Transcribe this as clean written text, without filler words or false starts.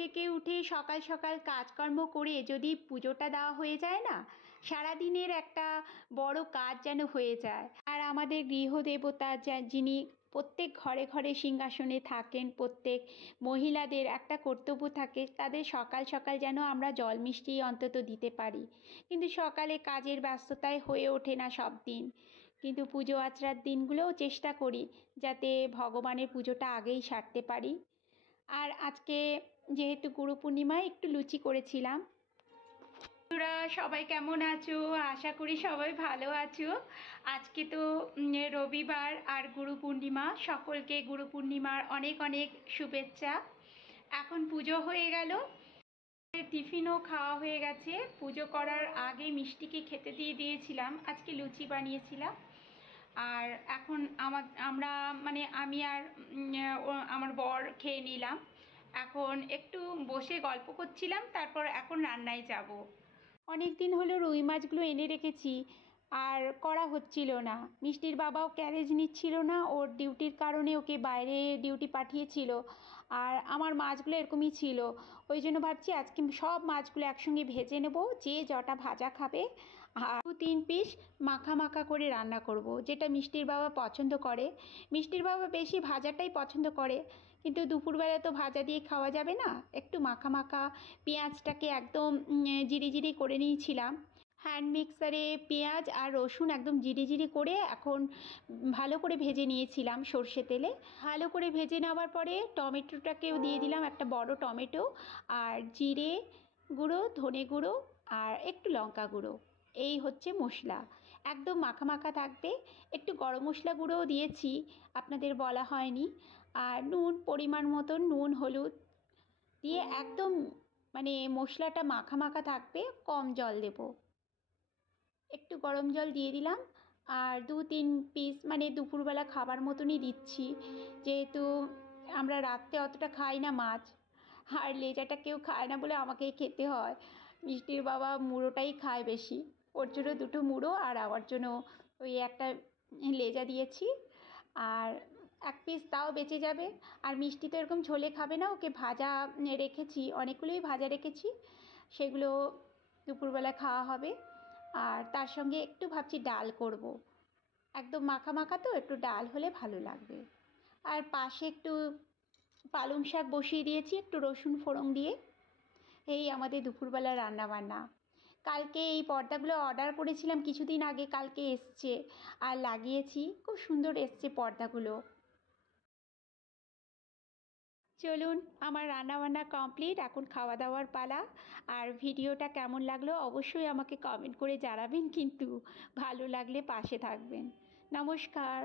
থেকে উঠে সকাল সকাল কাজকর্ম করে যদি পুজোটা দেওয়া হয়ে যায় না, সারাদিনের একটা বড় কাজ যেন হয়ে যায়। আর আমাদের গৃহদেবতা যিনি প্রত্যেক ঘরে ঘরে সিংহাসনে থাকেন, প্রত্যেক মহিলাদের একটা কর্তব্য থাকে তাদের সকাল সকাল যেন আমরা জল মিষ্টি অন্তত দিতে পারি। কিন্তু সকালে কাজের ব্যস্ততায় হয়ে ওঠে না সব দিন, কিন্তু পুজো আচরার দিনগুলোও চেষ্টা করি যাতে ভগবানের পুজোটা আগেই সারতে পারি। আর আজকে যেহেতু গুরু পূর্ণিমায় একটু লুচি করেছিলাম। তোরা সবাই কেমন আছো? আশা করি সবাই ভালো আছো। আজকে তো রবিবার আর গুরু পূর্ণিমা। সকলকে গুরু পূর্ণিমার অনেক অনেক শুভেচ্ছা। এখন পুজো হয়ে গেল, টিফিনও খাওয়া হয়ে গেছে। পুজো করার আগে মিষ্টিকে খেতে দিয়ে দিয়েছিলাম, আজকে লুচি বানিয়েছিলাম। আর এখন আমরা মানে আমি আর আমার বর খেয়ে নিলাম। এখন একটু বসে গল্প করছিলাম, তারপর এখন রান্নায় যাব। অনেক দিন হলো রুই মাছগুলো এনে রেখেছি, আর করা হচ্ছিল না। মিষ্টির বাবাও ক্যারেজ নিচ্ছিল না, ওর ডিউটির কারণে ওকে বাইরে ডিউটি পাঠিয়েছিল। আর আমার মাছগুলো এরকমই ছিল, ওই জন্য ভাবছি আজকে সব মাছগুলো একসঙ্গে ভেজে নেব, যে যটা ভাজা খাবে। আর 2-3 পিস মাখা মাখা করে রান্না করব, যেটা মিষ্টির বাবা পছন্দ করে। মিষ্টির বাবা বেশি ভাজাটাই পছন্দ করে, কিন্তু দুপুরবেলা তো ভাজা দিয়ে খাওয়া যাবে না, একটু মাখা মাখা। পেঁয়াজটাকে একদম জিরি জিরি করে নিয়েছিলাম হ্যান্ড মিক্সারে, পেঁয়াজ আর রসুন একদম জিরি জিরি করে এখন ভালো করে ভেজে নিয়েছিলাম সর্ষে তেলে। ভালো করে ভেজে নেওয়ার পরে টমেটোটাকেও দিয়ে দিলাম, একটা বড় টমেটো। আর জিরে গুঁড়ো, ধনে গুঁড়ো আর একটু লঙ্কা গুঁড়ো, এই হচ্ছে মশলা। একদম মাখা মাখা থাকবে। একটু গরম মশলা গুঁড়োও দিয়েছি, আপনাদের বলা হয়নি। আর নুন পরিমাণ মতন, নুন হলুদ দিয়ে একদম মানে মশলাটা মাখা মাখা থাকবে। কম জল দেব, একটু গরম জল দিয়ে দিলাম। আর 2-3 পিস মানে দুপুরবেলা খাবার মতনই দিচ্ছি, যেহেতু আমরা রাত্রে অতটা খাই না মাছ। আর লেজাটা কেউ খায় না বলে আমাকেই খেতে হয়। মিষ্টির বাবা মুড়োটাই খায় বেশি, ওর জন্য 2টো মুড়ো আর আমার জন্য ওই একটা লেজা দিয়েছি। আর 1 পিস তাও বেঁচে যাবে। আর মিষ্টি তো এরকম ঝোলে খাবে না, ওকে ভাজা রেখেছি, অনেকগুলোই ভাজা রেখেছি, সেগুলো দুপুরবেলা খাওয়া হবে। আর তার সঙ্গে একটু ভাবছি ডাল করব, একদম মাখা মাখা তো, একটু ডাল হলে ভালো লাগবে। আর পাশে একটু পালং শাক বসিয়ে দিয়েছি একটু রসুন ফোড়ন দিয়ে। এই আমাদের দুপুরবেলা রান্নাবান্না। কালকে এই পর্দাগুলো অর্ডার করেছিলাম কিছুদিন আগে, কালকে এসছে আর লাগিয়েছি, খুব সুন্দর এসছে পর্দাগুলো। চলুন, আমার রান্নাবান্না কমপ্লিট, এখন খাওয়া দাওয়ার পালা। আর ভিডিওটা কেমন লাগলো অবশ্যই আমাকে কমেন্ট করে জানাবেন, কিন্তু ভালো লাগলে পাশে থাকবেন। নমস্কার।